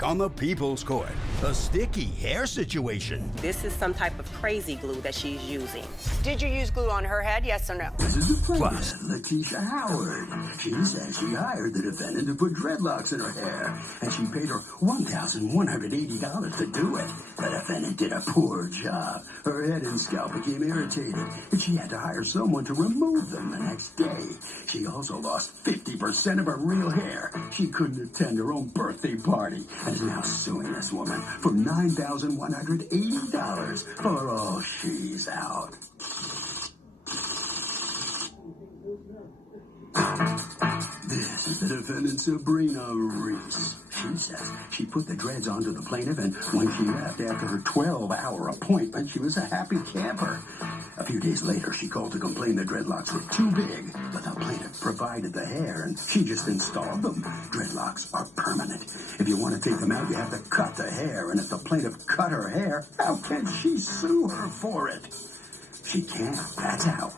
take on the People's Court, a sticky hair situation. This is some type of crazy glue that she's using. Did you use glue on her head, yes or no? This is the plaintiff, Plus, Letitia Howard. She says she hired the defendant to put dreadlocks in her hair, and she paid her $1,180 to do it. The defendant did a poor job. Her head and scalp became irritated, and she had to hire someone to remove them the next day. She also lost 50% of her real hair. She couldn't attend her own birthday party, and is now suing this woman for $9,180 for all she's out. This is the defendant, SaBrina Reece. She says she put the dreads onto the plaintiff, and when she left after her 12-hour appointment, she was a happy camper. A few days later, she called to complain the dreadlocks were too big, but the plaintiff provided the hair, and she just installed them. Dreadlocks are permanent. If you want to take them out, you have to cut the hair, and if the plaintiff cut her hair, how can she sue her for it? She can't. That's how.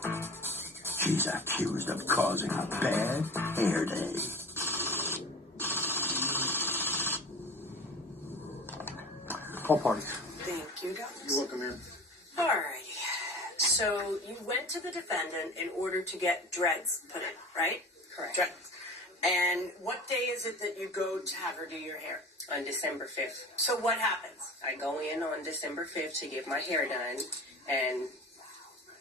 She's accused of causing a bad hair day. All parties. Thank you, guys. You're welcome, Aaron. Alrighty. So you went to the defendant in order to get dreads put in, right? Correct. Dreads. And what day is it that you go to have her do your hair? On December 5th. So what happens? I go in on December 5th to get my hair done, and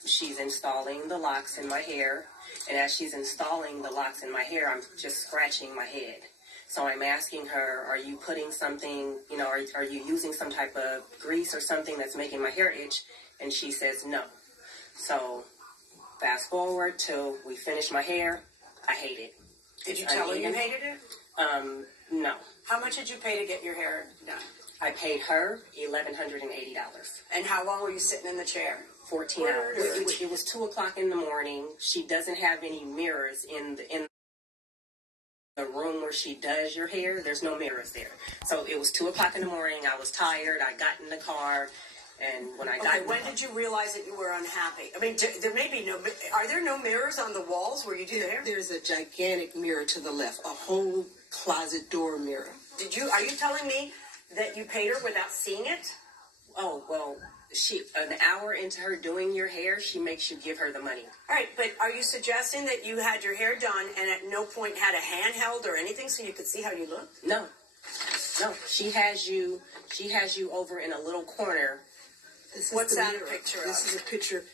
she's installing the locks in my hair. And as she's installing the locks in my hair, I'm just scratching my head. So I'm asking her, are you putting something, are you using some type of grease or something that's making my hair itch? And she says no. So fast forward till we finish my hair. I hate it. Did you tell her you hated it? No. How much did you pay to get your hair done? I paid her $1,180. And how long were you sitting in the chair? 14 hours. It was 2 o'clock in the morning. She doesn't have any mirrors in the room where she does your hair. There's no mirrors there. So it was 2 o'clock in the morning. I was tired. I got in the car. And when I got when did you realize that you were unhappy? I mean, there may be are there no mirrors on the walls where you do the hair? There's a gigantic mirror to the left, a whole closet door mirror. Are you telling me that you paid her without seeing it? Oh, well, an hour into her doing your hair, she makes you give her the money. All right, but are you suggesting that you had your hair done and at no point had a handheld or anything so you could see how you looked? No. She has you over in a little corner. What's that a picture of? This is a picture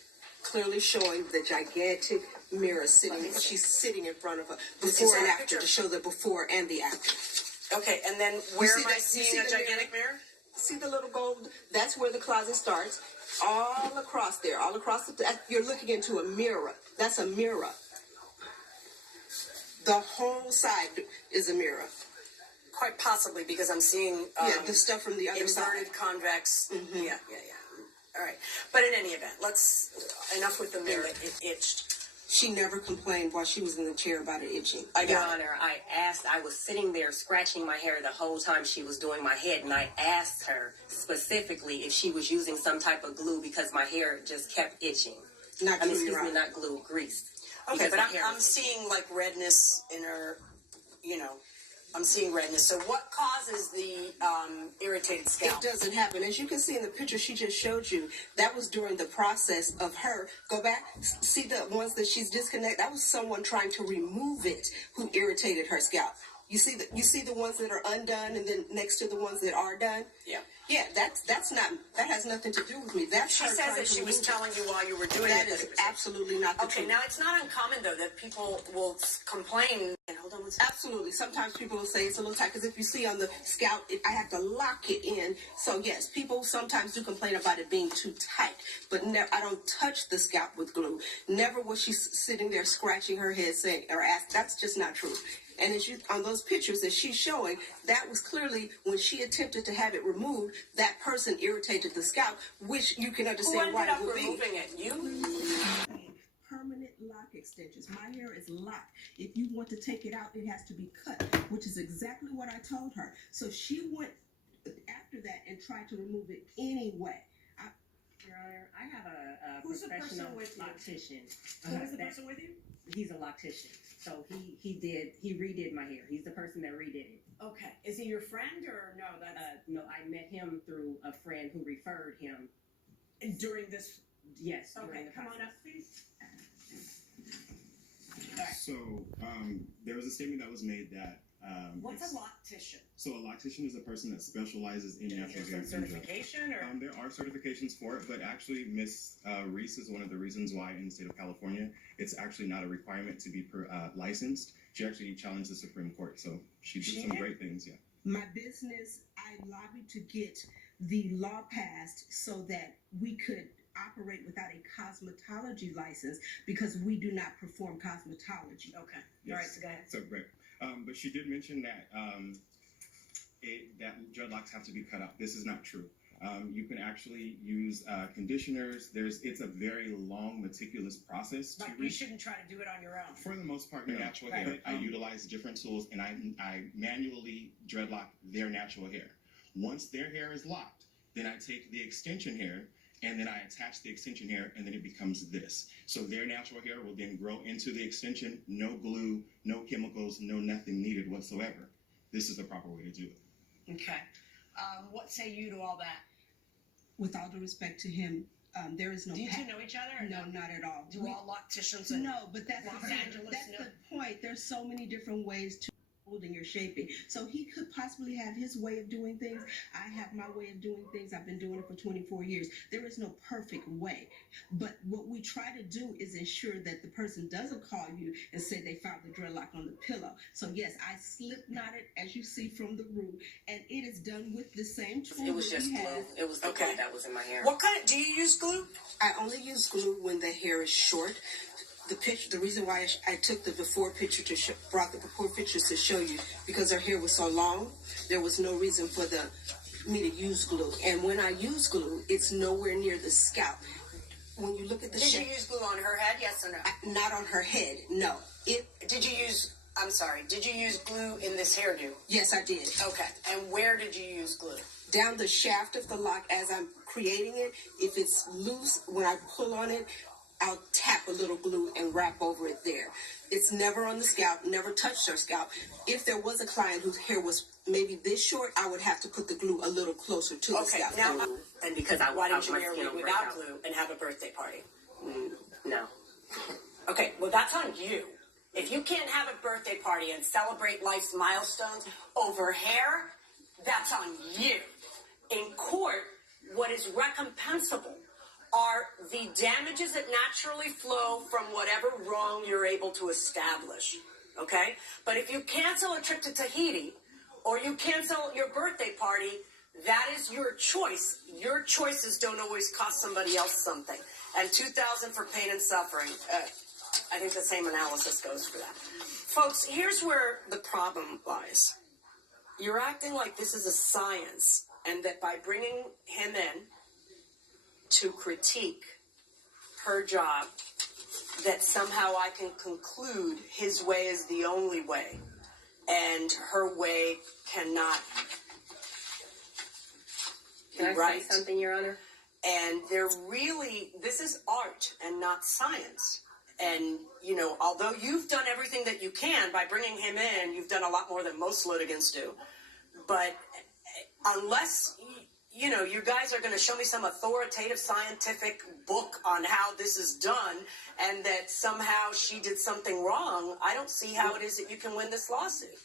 clearly showing the gigantic mirror sitting. She's sitting in front of her before and after to show the before and the after. Okay, and then where am I seeing a gigantic mirror? See the little gold? That's where the closet starts. All across there, you're looking into a mirror. That's a mirror. The whole side is a mirror. Quite possibly, because I'm seeing the stuff from the other side. Inverted convex. Mm-hmm. Yeah. All right. But in any event, enough with the mirror. It itched. She never complained while she was in the chair about it itching. Your Honor, I was sitting there scratching my hair the whole time she was doing my head, and I asked her specifically if she was using some type of glue because my hair just kept itching. Not glue, grease. Okay, but I'm seeing like redness in her, I'm seeing redness. So what causes the irritated scalp? It doesn't happen. As you can see in the picture she just showed you, that was during the process of her. Go back, see the ones that she's disconnected. That was someone trying to remove it who irritated her scalp. You see the ones that are undone, and then next to the ones that are done. Yeah. That has nothing to do with me. She says that she was telling you while you were doing it. That is absolutely not the truth. Okay, now it's not uncommon though that people will complain. Hold on one second. Absolutely. Sometimes people will say it's a little tight because if you see on the scalp, I have to lock it in. So yes, people sometimes do complain about it being too tight, but I don't touch the scalp with glue. Never was she sitting there scratching her head saying or asking. That's just not true. And on those pictures that she's showing, that was clearly when she attempted to have it removed, that person irritated the scalp, which you can understand why it would be. Who ended up removing it? You? Permanent lock extensions. My hair is locked. If you want to take it out, it has to be cut, which is exactly what I told her. So she went after that and tried to remove it anyway. Your Honor, I have a Who's the person professional with you? loctician. Who is the person with you? He's a loctician. So he redid my hair. He's the person that redid it. Okay. Is he your friend or no? That's No, I met him through a friend who referred him. during this. Yes. Okay, during the come on process. up, please. So there was a statement that was made that What's a loctician? so a loctician is a person that specializes in natural hair. Is there some certification or? There are certifications for it, but actually Miss Reece is one of the reasons why in the state of California it's actually not a requirement to be licensed. She actually challenged the Supreme Court, so she did some great things. Yeah. My business, I lobbied to get the law passed so that we could operate without a cosmetology license because we do not perform cosmetology. Okay. Yes. All right. So go ahead. So great. But she did mention that that dreadlocks have to be cut out. This is not true. You can actually use conditioners. It's a very long, meticulous process to But you shouldn't try to do it on your own. For the most part, their natural hair, I utilize different tools and I manually dreadlock their natural hair. Once their hair is locked, then I take the extension hair and then I attach the extension hair and then it becomes this. So their natural hair will then grow into the extension, no glue, no chemicals, no nothing needed whatsoever. This is the proper way to do it. Okay. What say you to all that? With all due respect to him, there is no. Do you two know each other? Or No, not at all. Do all locticians? And No, but that's Los the, Angeles that's know? the point. There's so many different ways to molding or shaping. So he could possibly have his way of doing things. I have my way of doing things. I've been doing it for 24 years. There is no perfect way. But what we try to do is ensure that the person doesn't call you and say they found the dreadlock on the pillow. So yes, I slip knotted as you see from the root, and it is done with the same tool. It was that just we glue. have. It was the Okay. glue that was in my hair. What kind of? Do you use glue? I only use glue when the hair is short. The reason why I took the before picture brought the before pictures to show you, because her hair was so long, there was no reason for me to use glue. And when I use glue, it's nowhere near the scalp. When you look at the Did you use glue on her head? Yes or no? not on her head, no. Did you use? I'm sorry. Did you use glue in this hairdo? Yes, I did. Okay. And where did you use glue? Down the shaft of the lock as I'm creating it. If it's loose, when I pull on it, I'll tap a little glue and wrap over it there. It's never on the scalp, never touched her scalp. If there was a client whose hair was maybe this short, I would have to put the glue a little closer to the Okay. scalp. Now, And because why didn't you my marry skin me will break without out. glue and have a birthday party? No. Okay. Well, that's on you. If you can't have a birthday party and celebrate life's milestones over hair, that's on you. In court, what is recompensable are the damages that naturally flow from whatever wrong you're able to establish. Okay? But if you cancel a trip to Tahiti or you cancel your birthday party, that is your choice. Your choices don't always cost somebody else something. And $2,000 for pain and suffering. I think the same analysis goes for that. Folks, here's where the problem lies. You're acting like this is a science, and that by bringing him in to critique her job, that somehow I can conclude his way is the only way, and her way cannot be Can I right. say something, Your Honor? And this is art and not science. And, although you've done everything that you can by bringing him in, you've done a lot more than most litigants do. But unless, you guys are going to show me some authoritative scientific book on how this is done and that somehow she did something wrong, I don't see how it is that you can win this lawsuit.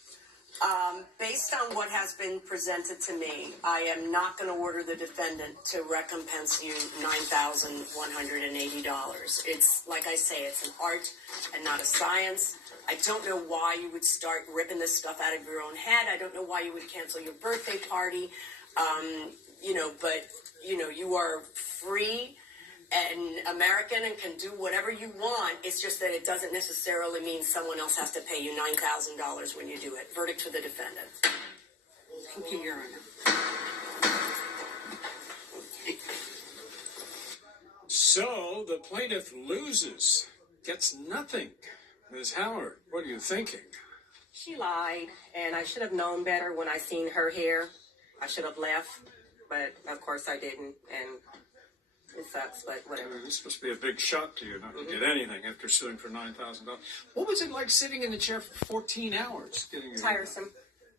Based on what has been presented to me, I am not going to order the defendant to recompense you $9,180. It's, like I say, it's an art and not a science. I don't know why you would start ripping this stuff out of your own head. I don't know why you would cancel your birthday party. But you are free and American and can do whatever you want. It's just that it doesn't necessarily mean someone else has to pay you $9,000 when you do it. Verdict for the defendant. Thank you, Your Honor. So the plaintiff loses, gets nothing. Ms. Howard, what are you thinking? She lied, and I should have known better when I seen her hair. I should have left, but of course I didn't. And It sucks, but whatever. This must be a big shock to you not to get anything after suing for $9,000. What was it like sitting in the chair for 14 hours? Getting your Tiresome.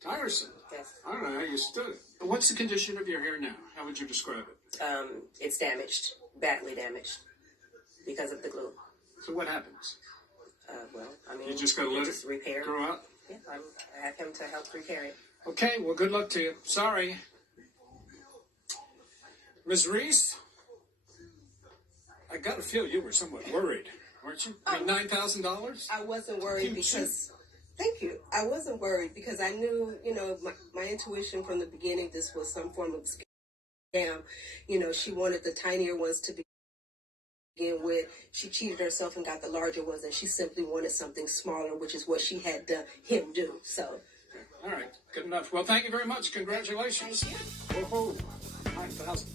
Tiresome? Yes. I don't know how you stood it. What's the condition of your hair now? How would you describe it? It's damaged, badly damaged, because of the glue. So what happens? Well, I mean, You just got to let it repair. grow out? Yeah, I have him to help repair it. Okay, well, good luck to you. Sorry. Ms. Reece, I got to feel you were somewhat worried, weren't you? I mean, $9,000? I wasn't worried because, thank you. I wasn't worried because I knew, my intuition from the beginning, this was some form of scam. She wanted the tinier ones to begin with. She cheated herself and got the larger ones, and she simply wanted something smaller, which is what she had him do. So. All right, good enough. Well, thank you very much. Congratulations. Thank you. Whoa, 9,000.